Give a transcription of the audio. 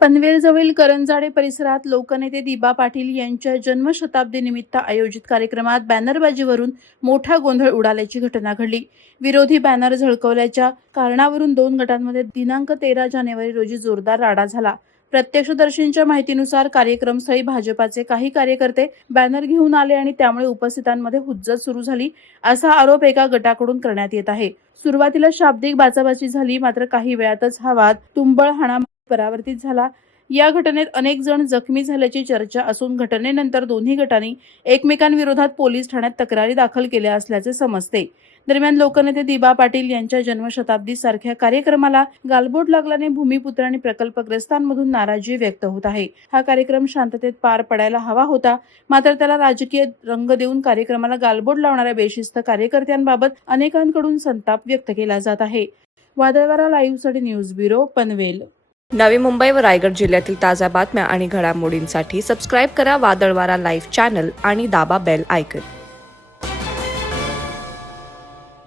पनवेलजवळील करंजाडे परिसरात लोकनेते दिबा पाटील यांच्या जन्मशताब्दी निमित्त आयोजित कार्यक्रमात बॅनरबाजीवरून मोठा गोंधळ उडाल्याची घटना घडली। विरोधी बॅनर झळकवल्याच्या कारणावरून दोन गटांमध्ये दिनांक 13 जानेवारी रोजी जोरदार राडा झाला। प्रत्यक्षदर्शींच्या माहितीनुसार कार्यक्रमस्थळी भाजपाचे काही कार्यकर्ते बॅनर घेऊन आले आणि त्यामुळे उपस्थितांमध्ये हुज्जत सुरू झाली, असा आरोप एका गटाकडून करण्यात येत आहे। सुरुवातीला शाब्दिक बाचाबाची झाली, मात्र काही वेळातच हा वाद तुंबळ हाणामारीत परावर्तित झाला। या घटनेत अनेक जण जखमी झाल्याची चर्चा असून घटनेनंतर दोन्ही गटांनी एकमेकांविरोधात पोलीस ठाण्यात तक्रारी दाखल केल्या असल्याचे समजते। दरम्यान लोकनेते दिबा पाटील यांच्या जन्मशताब्दी सारख्या कार्यक्रमाला गालबोट लागल्याने भूमिपुत्र आणि प्रकल्पग्रस्तांमधून नाराजी व्यक्त होत आहे। हा कार्यक्रम शांततेत पार पडायला हवा होता, मात्र त्याला राजकीय रंग देऊन कार्यक्रमाला गालबोट लावणाऱ्या बेशिस्त कार्यकर्त्यांबाबत अनेकांकडून संताप व्यक्त केला जात आहे। वादळवारा लाईव्हसाठी न्यूज ब्युरो, पनवेल। नवी मुंबई व रायगड जिल्ह्यातील ताज्या बातम्या आणि घडामोडींसाठी सबस्क्राईब करा वादळवारा लाईव्ह चॅनल आणि दाबा बेल आयकॉन।